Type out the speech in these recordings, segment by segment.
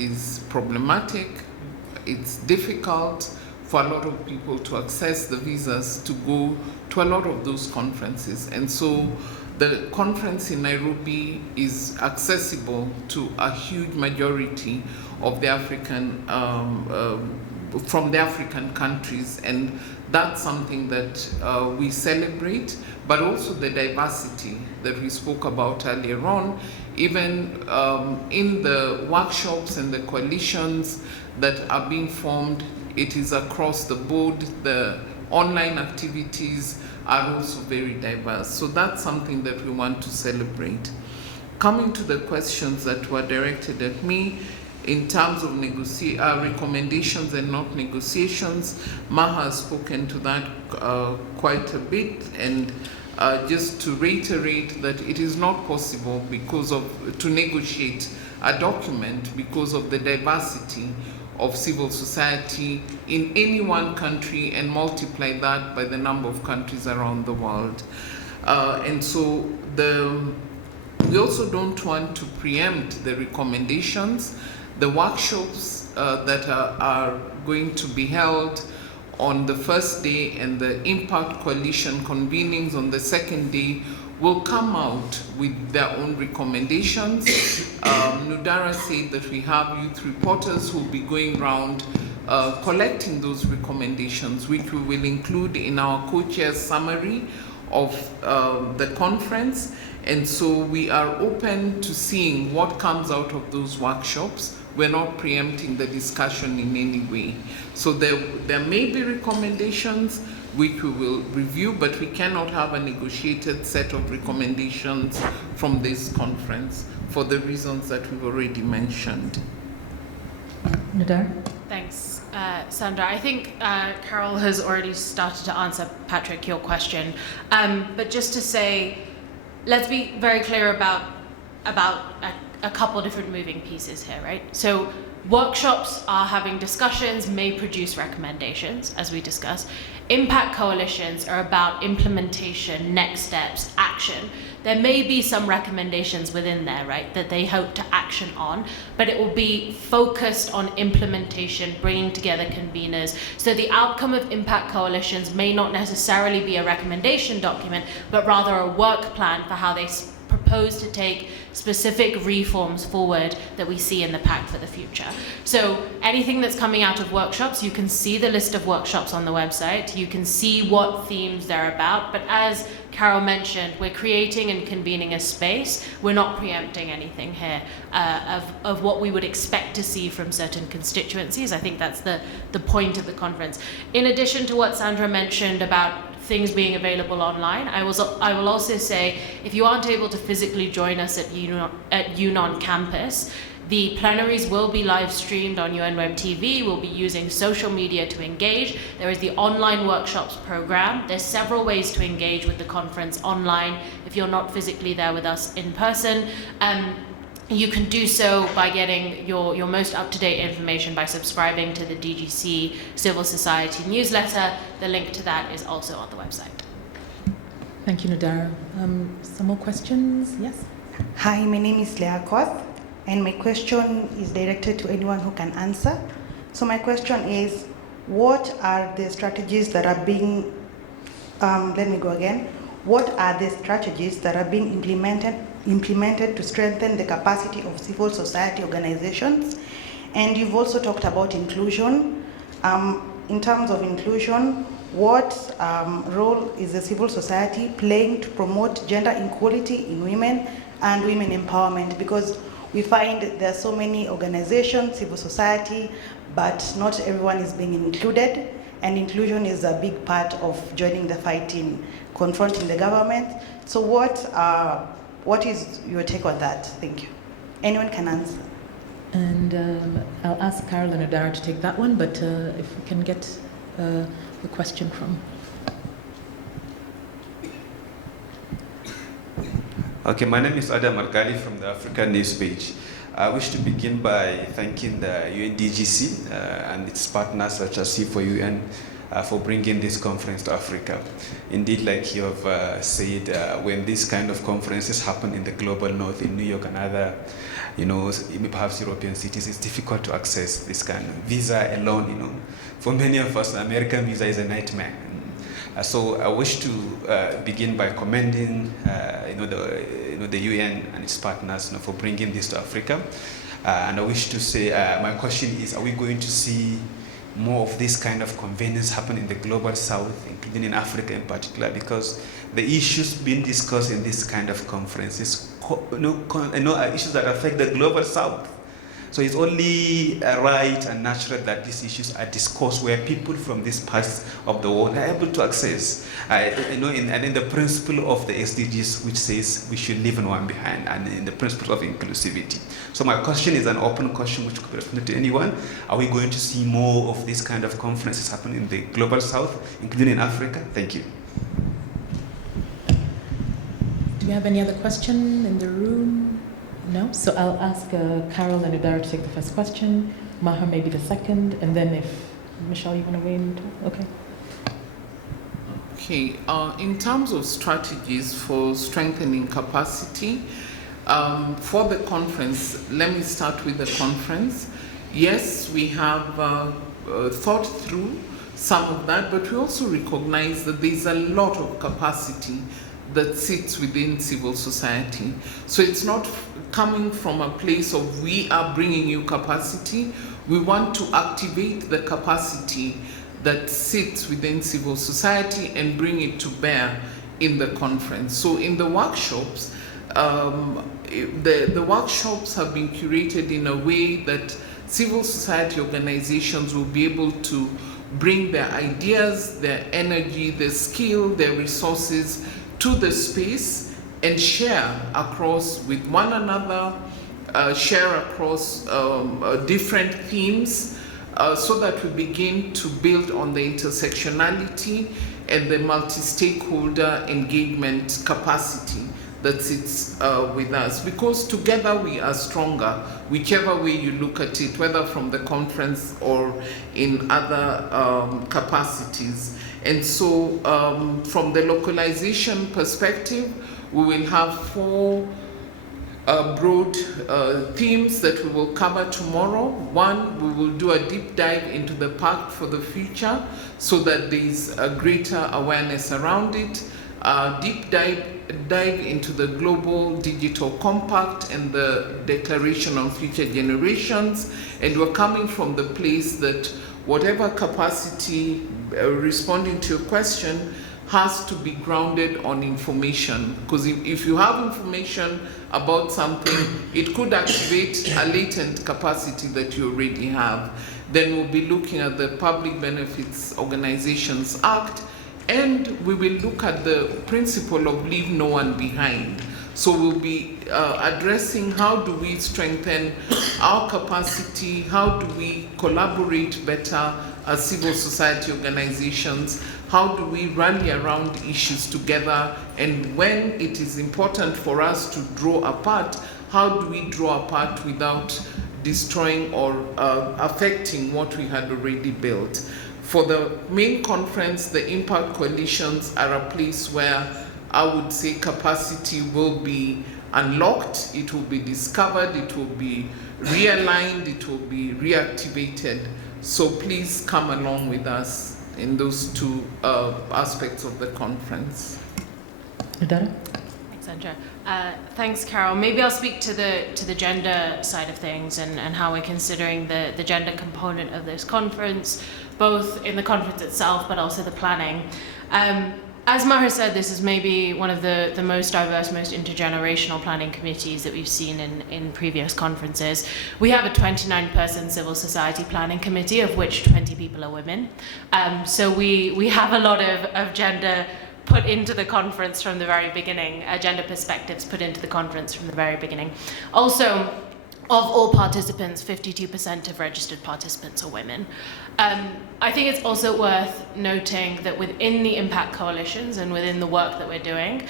is problematic. It's difficult for a lot of people to access the visas to go to a lot of those conferences. And so the conference in Nairobi is accessible to a huge majority of the African, from the African countries. And that's something that we celebrate, but also the diversity that we spoke about earlier on, even in the workshops and the coalitions that are being formed, it is across the board. The online activities are also very diverse. So that's something that we want to celebrate. Coming to the questions that were directed at me, in terms of recommendations and not negotiations, Maha has spoken to that quite a bit, and just to reiterate that it is not possible to negotiate a document because of the diversity of civil society in any one country and multiply that by the number of countries around the world. And so we also don't want to preempt the recommendations. The workshops that are going to be held on the first day and the Impact Coalition convenings on the second day will come out with their own recommendations. Nudara said that we have youth reporters who will be going around collecting those recommendations, which we will include in our co-chair's summary of the conference. And so we are open to seeing what comes out of those workshops. We're not preempting the discussion in any way. So there may be recommendations which we will review, but we cannot have a negotiated set of recommendations from this conference for the reasons that we've already mentioned. Nadar? Thanks, Sandra. I think Carol has already started to answer, Patrick, your question. But just to say, let's be very clear about a couple different moving pieces here, right? So workshops are having discussions, may produce recommendations, as we discussed. Impact coalitions are about implementation, next steps, action. There may be some recommendations within there, right, that they hope to action on, but it will be focused on implementation, bringing together conveners. So the outcome of impact coalitions may not necessarily be a recommendation document, but rather a work plan for how they propose to take specific reforms forward that we see in the Pact for the future. So anything that's coming out of workshops, you can see the list of workshops on the website, you can see what themes they're about, but as Carol mentioned, we're creating and convening a space. We're not preempting anything here of what we would expect to see from certain constituencies. I think that's the point of the conference. In addition to what Sandra mentioned about things being available online, I will also say, if you aren't able to physically join us at UNON campus, the plenaries will be live streamed on UNWeb TV. We'll be using social media to engage. There is the online workshops program. There's several ways to engage with the conference online if you're not physically there with us in person. You can do so by getting your most up-to-date information by subscribing to the DGC Civil Society newsletter. The link to that is also on the website. Thank you, Nadara. Some more questions? Yes? Hi, my name is Leah Koth, and my question is directed to anyone who can answer. So my question is, what are the strategies that are being, what are the strategies that are being implemented to strengthen the capacity of civil society organizations? And you've also talked about inclusion. In terms of inclusion, what role is the civil society playing to promote gender equality in women and women empowerment? Because we find there are so many organizations, civil society, but not everyone is being included. And inclusion is a big part of joining the fight in confronting the government. So what is your take on that? Thank you. Anyone can answer. And I'll ask Carol and Nadara to take that one, but if we can get the question from. Okay, my name is Adam Alkali from the African News Page. I wish to begin by thanking the UNDGC and its partners such as C4UN for bringing this conference to Africa. Indeed, like you have said, when these kind of conferences happen in the global north, in New York and other perhaps European cities, it's difficult to access this kind of visa alone. For many of us, American visa is a nightmare. So I wish to begin by commending, the UN and its partners, for bringing this to Africa. And I wish to say, my question is, are we going to see more of this kind of convening happen in the global south, including in Africa in particular? Because the issues being discussed in this kind of conferences, issues that affect the global south. So it's only right and natural that these issues are discussed where people from these parts of the world are able to access. In the principle of the SDGs, which says we should leave no one behind, and in the principle of inclusivity. So my question is an open question which could be referred to anyone. Are we going to see more of these kind of conferences happen in the global south, including in Africa? Thank you. Do we have any other question in the room? No? So I'll ask Carol and Udara to take the first question, Maher maybe the second, and then if Michelle, you want to weigh in? Okay. Okay. In terms of strategies for strengthening capacity, for the conference, let me start with the conference. Yes, we have thought through some of that, but we also recognize that there's a lot of capacity that sits within civil society. So it's not coming from a place of we are bringing you capacity. We want to activate the capacity that sits within civil society and bring it to bear in the conference. So in the workshops, the workshops have been curated in a way that civil society organizations will be able to bring their ideas, their energy, their skill, their resources to the space and share across with one another, share across different themes, so that we begin to build on the intersectionality and the multi-stakeholder engagement capacity that sits with us. Because together we are stronger, whichever way you look at it, whether from the conference or in other capacities. And so from the localization perspective, we will have 4 broad themes that we will cover tomorrow. One, we will do a deep dive into the Pact for the future so that there is a greater awareness around it. Deep dive into the Global Digital Compact and the Declaration on Future Generations. And we're coming from the place that whatever capacity, responding to your question, has to be grounded on information. Because if you have information about something, it could activate a latent capacity that you already have. Then we'll be looking at the Public Benefits Organizations Act, and we will look at the principle of leave no one behind. So we'll be addressing how do we strengthen our capacity, how do we collaborate better as civil society organizations, how do we rally around issues together, and when it is important for us to draw apart, how do we draw apart without destroying or affecting what we had already built. For the main conference, the impact coalitions are a place where I would say capacity will be unlocked, it will be discovered, it will be realigned, it will be reactivated. So please come along with us in those 2 aspects of the conference. Udara? Thanks, Sandra. Thanks, Carol. Maybe I'll speak to the gender side of things and how we're considering the gender component of this conference, both in the conference itself but also the planning. As Maher said, this is maybe one of the most diverse, most intergenerational planning committees that we've seen in previous conferences. We have a 29-person civil society planning committee, of which 20 people are women. So we have a lot of gender put into the conference from the very beginning, gender perspectives put into the conference from the very beginning. Also, of all participants, 52% of registered participants are women. I think it's also worth noting that within the impact coalitions and within the work that we're doing,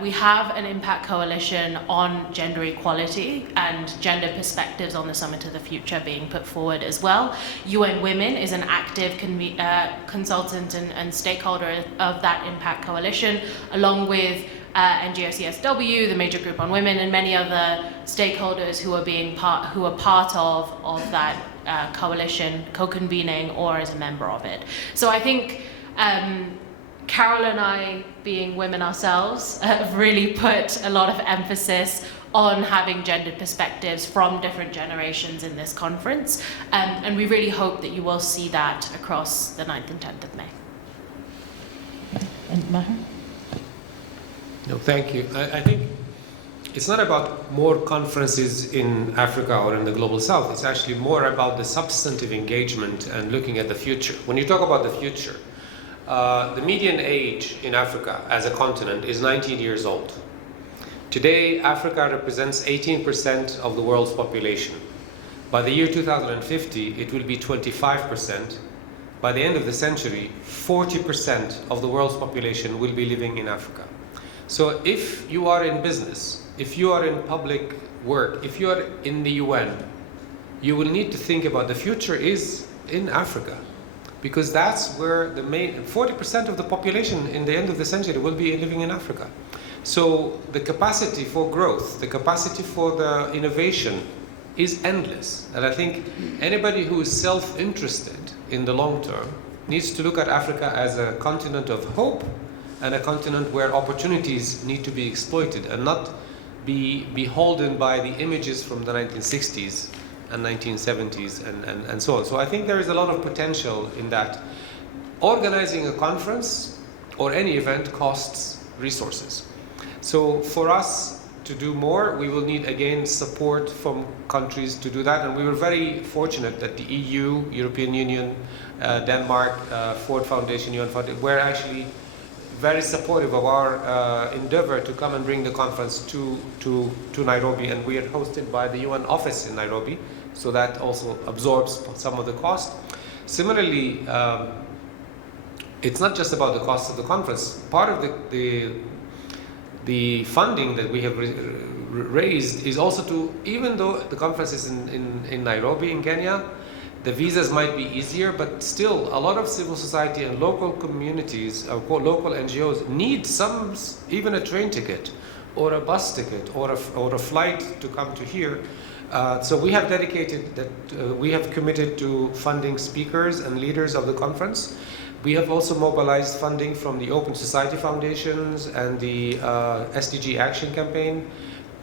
we have an impact coalition on gender equality and gender perspectives on the Summit of the Future being put forward as well. UN Women is an active consultant and stakeholder of that impact coalition, along with NGO-CSW, the major group on women, and many other stakeholders who are part of that coalition, co-convening or as a member of it. So I think Carol and I, being women ourselves, have really put a lot of emphasis on having gendered perspectives from different generations in this conference. And we really hope that you will see that across the 9th and 10th of May. And Maher? No, thank you. I think it's not about more conferences in Africa or in the Global South. It's actually more about the substantive engagement and looking at the future. When you talk about the future, the median age in Africa as a continent is 19 years old. Today, Africa represents 18% of the world's population. By the year 2050, it will be 25%. By the end of the century, 40% of the world's population will be living in Africa. So if you are in business, if you are in public work, if you are in the UN, you will need to think about the future is in Africa, because that's where the main 40% of the population in the end of the century will be living in Africa. So the capacity for growth, the capacity for the innovation is endless. And I think anybody who is self-interested in the long term needs to look at Africa as a continent of hope and a continent where opportunities need to be exploited and not be beholden by the images from the 1960s and 1970s and so on. So I think there is a lot of potential in that. Organizing a conference or any event costs resources. So for us to do more, we will need, again, support from countries to do that. And we were very fortunate that the EU, European Union, Denmark, Ford Foundation, UN Foundation, were actually very supportive of our endeavor to come and bring the conference to Nairobi. And we are hosted by the UN office in Nairobi, so that also absorbs some of the cost. Similarly, it's not just about the cost of the conference. Part of the funding that we have raised is also to, even though the conference is in Nairobi in Kenya, the visas might be easier, but still a lot of civil society and local communities, local NGOs need even a train ticket or a bus ticket or a flight to come to here. So we have dedicated that, we have committed to funding speakers and leaders of the conference. We have also mobilized funding from the Open Society Foundations and the SDG Action Campaign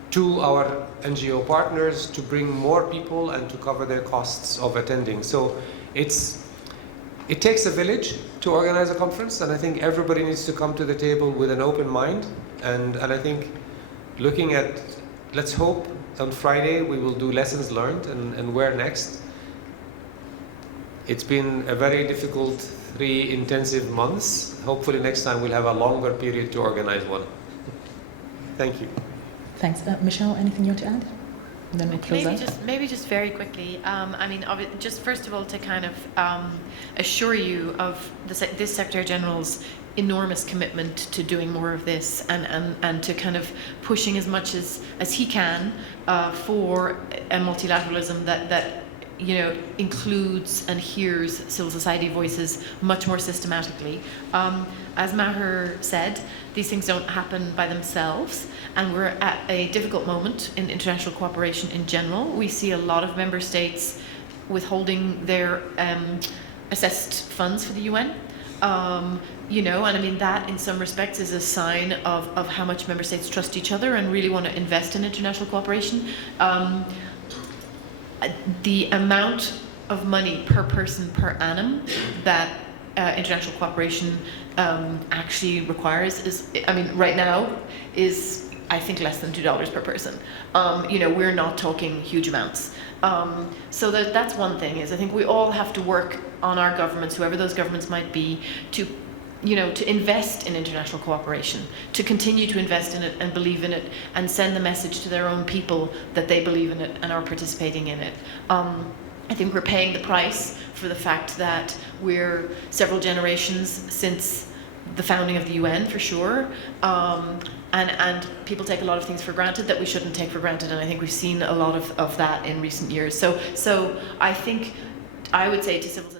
to our NGO partners to bring more people and to cover their costs of attending. So it takes a village to organize a conference, and I think everybody needs to come to the table with an open mind. And I think looking at, let's hope on Friday we will do lessons learned and where next. It's been a very difficult 3 intensive months. Hopefully next time we'll have a longer period to organize one. Thank you. Thanks. Michelle, anything you want to add? And then we'll close out. Maybe just very quickly. I mean, just first of all, to kind of assure you of this Secretary General's enormous commitment to doing more of this and to kind of pushing as much as he can for a multilateralism that includes and hears civil society voices much more systematically. As Maher said, these things don't happen by themselves, and we're at a difficult moment in international cooperation in general. We see a lot of member states withholding their assessed funds for the UN. And I mean that in some respects is a sign of how much member states trust each other and really want to invest in international cooperation. The amount of money per person per annum that international cooperation actually requires is, I mean, right now is, I think, less than $2 per person. We're not talking huge amounts. So that's one thing, is I think we all have to work on our governments, whoever those governments might be, to invest in international cooperation, to continue to invest in it and believe in it and send the message to their own people that they believe in it and are participating in it. I think we're paying the price for the fact that we're several generations since the founding of the UN, for sure, and people take a lot of things for granted that we shouldn't take for granted, and I think we've seen a lot of that in recent years. So I think I would say to civil society,